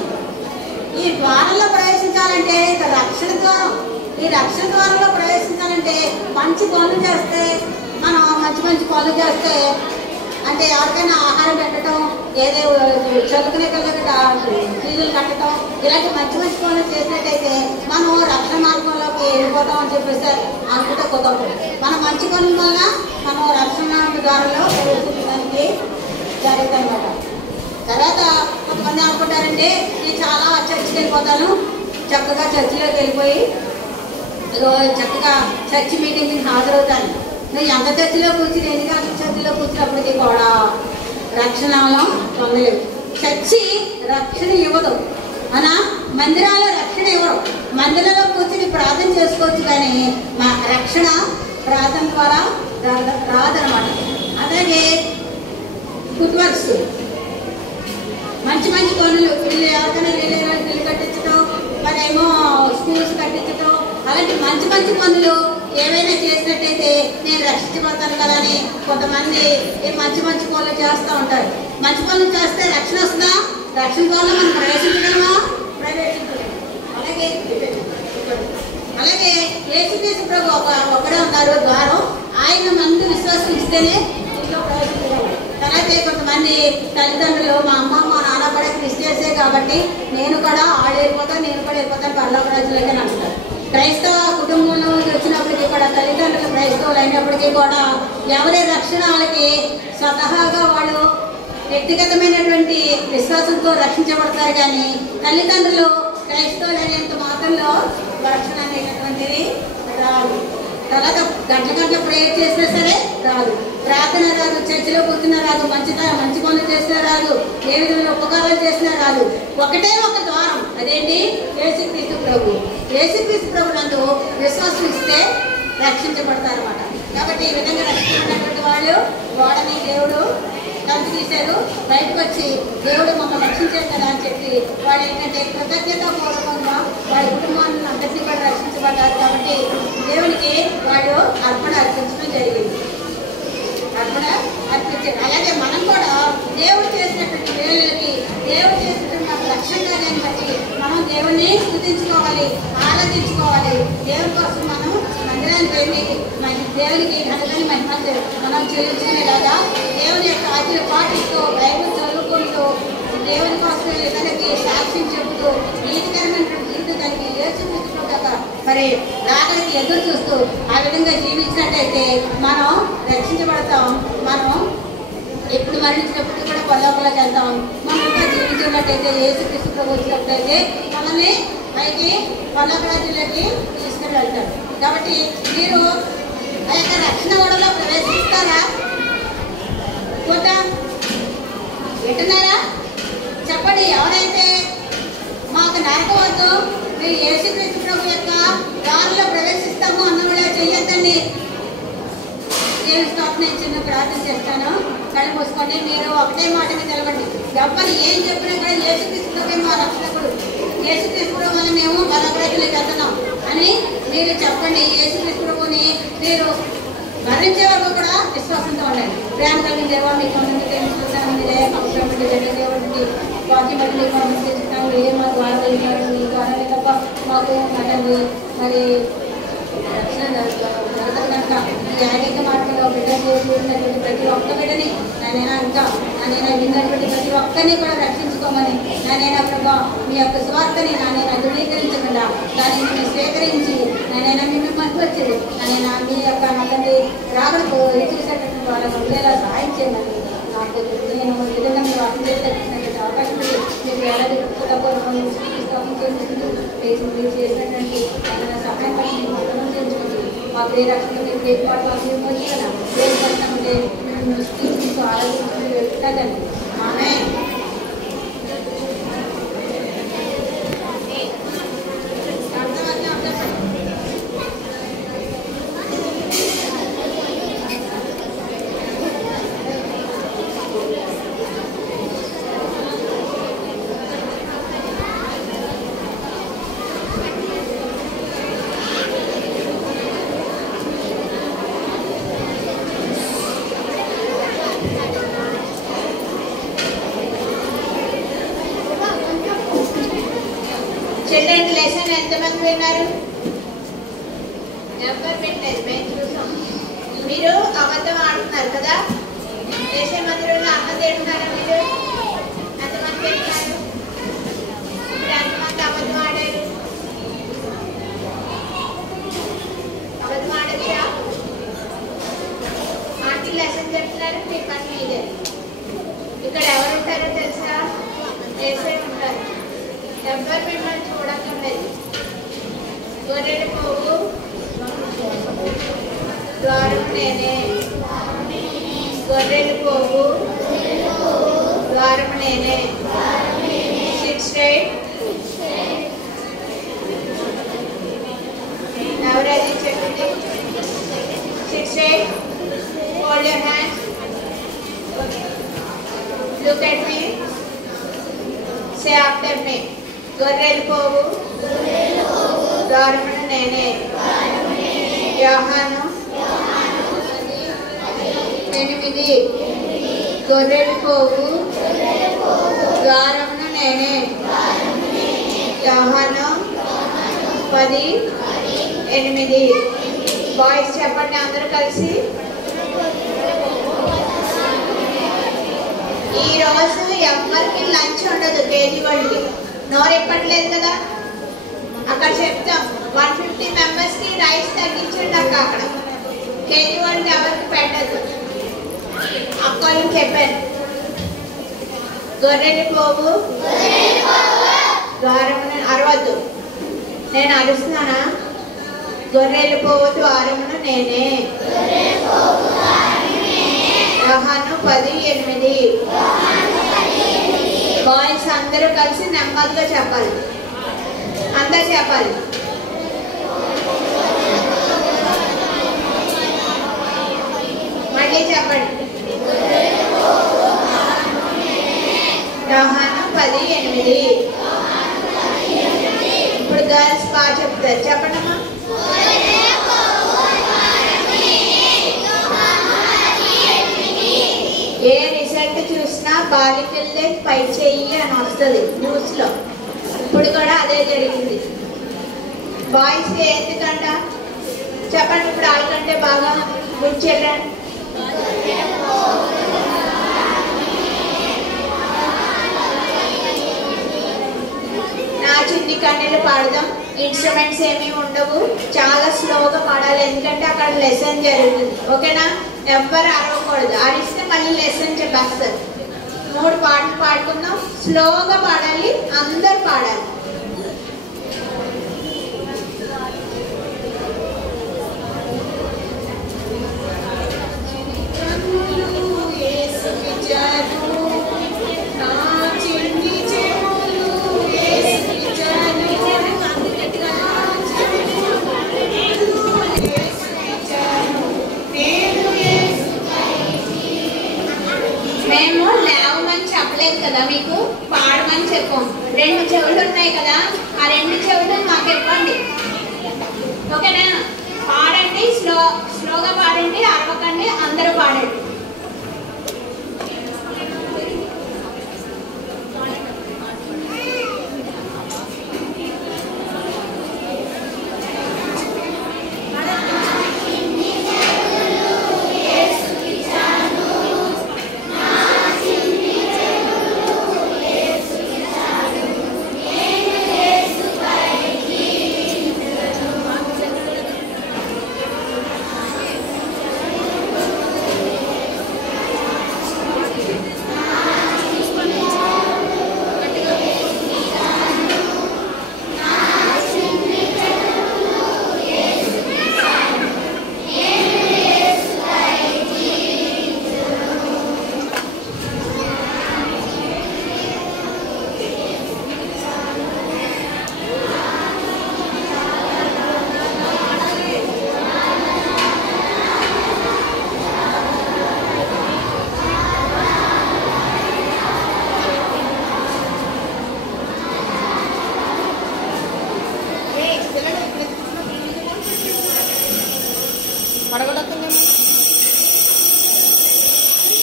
ఈ ద్వారంలో ప్రవేశించాలంటే రక్షణ ద్వారం. ఈ రక్షణ ద్వారంలో ప్రవేశించాలంటే మంచి పనులు చేస్తే, మనం మంచి మంచి పనులు చేస్తే, అంటే ఎవరికైనా ఆహారం పెట్టడం, ఏదో చదువుకునే పిల్లలకి ఫీజులు కట్టడం, ఇలాంటి మంచి మంచి పనులు చేసినట్టయితే మనం రక్షణ మార్గంలోకి వెళ్ళిపోతాం అని చెప్పేసి అనుకుంటే కుదరదు. మన మంచి పనుల వల్ల మనం రక్షణ ద్వారంలో ప్రవేశించడానికి జరుగుతుంది అన్నమాట. తర్వాత కొంతమంది అనుకుంటారంటే నేను చాలా చర్చికి వెళ్ళిపోతాను, చక్కగా చర్చిలోకి వెళ్ళిపోయి చక్కగా చర్చి మీటింగ్కి హాజరవుతాను. నువ్వు ఎంత చర్చిలో కూర్చుని ఎన్ని గంటల చర్చిలో కూర్చున్నప్పటికీ కూడా రక్షణలో పొందలేవు. చర్చి రక్షణ ఇవ్వదు అనా, మందిరాల్లో రక్షణ ఇవ్వరు. మందిరంలో కూర్చుని ప్రార్థన చేసుకోవచ్చు కానీ మా రక్షణ ప్రార్థన ద్వారా రాదనమాట. అలాగే గుడ్ వర్క్స్, మంచి మంచి పనులు, ఇల్లు ఎవరికైనా ఇల్లు కట్టించడం, మరేమో స్కూల్స్ కట్టించడం, అలాంటి మంచి మంచి పనులు ఏవైనా చేసినట్టయితే నేను రక్షించబడతాను కదా అని కొంతమంది మంచి మంచి పనులు చేస్తూ ఉంటారు. మంచి పనులు చేస్తే రక్షణ వస్తుందా? రక్షణ వల్ల మనం ప్రవేశించగలమా? ప్రవేశించలేము. అలాగే యేసుక్రీస్తు ప్రభు ఒకడే ఉన్నారు ద్వారం. ఆయన మంది విశ్వాసం ఇస్తేనే ఇంట్లో ప్రవేశించగలరు. అలాగే కొంతమంది తల్లిదండ్రులు మా అమ్మ మా నాన్న కూడా క్రిస్టియన్సే కాబట్టి నేను కూడా వెళ్ళిపోతాను, నేను కూడా వెళ్ళిపోతాను పరలోక రాజ్యంలోకి అని అంటారు. క్రైస్తవ కుటుంబంలో వచ్చినప్పటికీ కూడా తల్లిదండ్రులు క్రైస్తవులు అయినప్పటికీ కూడా ఎవరి రక్షణ వాళ్ళకి స్వతహాగా వాళ్ళు వ్యక్తిగతమైనటువంటి విశ్వాసంతో రక్షించబడతారు కానీ తల్లిదండ్రులు క్రైస్తవులు అనేంత మాత్రంలో రక్షణ అనేటటువంటిది రాదు. తర్వాత గంటల ప్రేయర్ చేసినా సరే రాదు, ప్రార్థన రాదు, చర్చిలో కూర్చున్నా రాదు, మంచి పనులు చేసినా రాదు, ఏ విధంగా ఉపకారాలు చేసినా రాదు. ఒకటే ఒక ద్వారం, అదేంటి? యేసుక్రీస్తు ప్రభు. యేసుక్రీస్తు ప్రభు నందు విశ్వాసం ఇస్తే రక్షించబడతారన్నమాట. కాబట్టి ఈ విధంగా రక్షించినటువంటి వాళ్ళు వాడని దేవుడు కంచి తీశారు. బయటకు వచ్చి దేవుడు మమ్మల్ని రక్షించారు కదా అని చెప్పి వాళ్ళు ఏంటంటే కృతజ్ఞతాపూర్వకంగా వాళ్ళ కుటుంబాన్ని అందరినీ కూడా రక్షించబడ్డారు. కాబట్టి దేవునికి వాళ్ళు అర్పణ అర్పించడం జరిగింది. అర్పణ అర్పించారు. అలాగే మనం కూడా దేవుడు చేసినటువంటి వేళలకి, దేవుడు చేసినటువంటి రక్షణ కార్యాన్ని బట్టి మనం దేవుడిని స్తుతించుకోవాలి, ఆరాధించుకోవాలి. దేవుడి కోసం మనం మందిరానికి వెళ్ళి దేవునికి ఘనతని మనం చెల్లించుకునేలాగా దేవుని యొక్క ఆజ్ఞలు పాటిస్తూ, బైబిల్ చదువుకుంటూ, దేవుని కోసం ఇతనికి సాక్ష్యం చెబుతూ, నీతికరమైనటువంటి జీవితం కలిగి యేసుక్రీస్తు కదా మరి రాకడికి ఎదురు చూస్తూ ఆ విధంగా జీవించినట్టయితే మనం రక్షించబడతాం. మనం ఎప్పుడు మరణించినప్పటికీ కూడా పరలోకంలోకి వెళ్తాం. మనం ఇంకా జీవించినట్టయితే యేసుక్రీస్తు ప్రభు వచ్చినట్లయితే మనల్ని పైకి పరలోక రాజ్యంలోకి తీసుకుని వెళ్తారు. కాబట్టి మీరు ఆ యొక్క రక్షణ ఓడలో ప్రవేశిస్తారా? పోతా వింటున్నారా? చెప్పండి. ఎవరైతే మాకు నరకవద్దు, మీరు యేసుక్రీస్తు ప్రభు యొక్క దారిలో ప్రవేశిస్తాము అన్నవాళ్ళ చెయ్యొద్దండి. దేవుని స్తోత్రం నేను చిన్న ప్రార్థన చేస్తాను. కళ్ళు మూసుకొని మీరు ఒకటే మాట మీద నిలబడి ఎవరు ఏం చెప్పినా కూడా యేసుక్రీస్తు ప్రభు మా రక్షకుడు, యేసుక్రీస్తు ప్రభు వల్ల మేము బలగ్రహులకు వెళ్తున్నాం అని మీరు చెప్పండి. యేసుక్రీస్తు ప్రభుని మీరు మరణించే వరకు కూడా విశ్వాసంతో ఉండండి. ప్రేమ కలిగిన దేవా మీకు దేవుడికి వాక్యం బట్టి మీకు అనుమతిస్తాను. ఏ మాకు వాడగలిగినారు మీ ద్వారా తప్ప మాకు నటండి మరి రక్షణ జరుగుతుంది కనుక ఈ ఏకైక మార్గంలో బిడ్డటువంటి ప్రతి ఒక్క బిడ్డని నానైనా ఇంకా నానైనా విన్నటువంటి ప్రతి ఒక్కరిని కూడా రక్షించుకోమని నానైనా ప్రభా మీ యొక్క స్వార్థని నానైనా ధృవీకరించకుండా దానిని స్వీకరించి నానైనా మిమ్మల్ని మధ్య వచ్చేది నానైనా మీరు చేసినటువంటి సహాయం మాకు ఏ రక్షణ ఏ పాటు వచ్చి కదా ఏ పట్టణం తీసుకు ఆలోచించి వెళ్తాదండి ఆమె చిల్డ్రన్ లెసన్ ఎంతమంది విన్నారు? ఎవరు వినలేదు, మేము చూసాం. మీరు అబద్ధం ఆడుతున్నారు కదా, దేశ మందిరంలో అన్నం తింటున్నారా మీరు? ఎంతమంది తింటున్నారు? ఇప్పుడు ఎంతమంది అబద్ధం ఆడారు? అబద్ధం ఆడచ్చా? ఆంటీ లెసన్ చెప్తున్నారు, మీ పని మీదే. ఇక్కడ ఎవరు ఉంటారో తెలుసా? దేశే ఉంటారు. ఎవరు మిమ్మల్ని చూడక్కర్లేదు. గొర్రెలు పోవు ద్వారం నేనే, గొర్రెలు పోవు ద్వారం నేనే. Sit straight. ఎవరైతే చెప్పింది? Sit straight. Hold your hands. Look at me. Say after me. గొర్రెలు పోవు ద్వారమున నేనే. యోహాను 8. గొర్రెలు పోవు ద్వారమున నేనే. యోహాను 10:8. బాయ్స్ చెప్పండి అందరూ కలిసి. ఈ రోజు ఎవరికి లంచ్ ఉండదు కేజీ వాళ్ళకి. నోరు ఎప్పట్లేదు కదా, అక్కడ చెప్తాం 150 మెంబర్స్కి రైస్ తగ్గించండి అక్కడ. కేజీ వాళ్ళకి ఎవరికి పెట్టదు. అక్కలు చెప్పాను గొర్రెలు పోవు ద్వారమున. అరవద్దు, నేను అరుస్తున్నానా? గొర్రెలు పోవు ద్వారమున నేనే. యోహాను 10:8. బాయ్స్ అందరూ కలిసి నెమ్మదిగా చెప్పాలి. అందరు చెప్పాలి. మళ్ళీ చెప్పండి. యోహాను 10:8. ఇప్పుడు గర్ల్స్ బాగా చెప్తారు, చెప్పండమ్మా. ఏ రిజల్ట్ చూసినా బాలికల్లే పై చెయ్యి అని వస్తుంది న్యూస్లో. ఇప్పుడు కూడా అదే జరిగింది. బాయ్స్కి ఎందుకంట చెప్పండి. ఇప్పుడు వాళ్ళకంటే బాగా గుడ్ చిల్డ్రన్. నా చిన్ని కన్నీళ్ళు పాడదాం. ఇన్స్ట్రుమెంట్స్ ఏమీ ఉండవు, చాలా స్లోగా పాడాలి, ఎందుకంటే అక్కడ లెసన్ జరుగుతుంది. ఓకేనా? ఎవ్వరు అరవకూడదు. అరిస్తే మళ్ళీ లెసన్ చెప్పేస్తారు. 3 పాటలు పాడుకుందాం. స్లోగా పాడాలి, అందరు పాడాలి.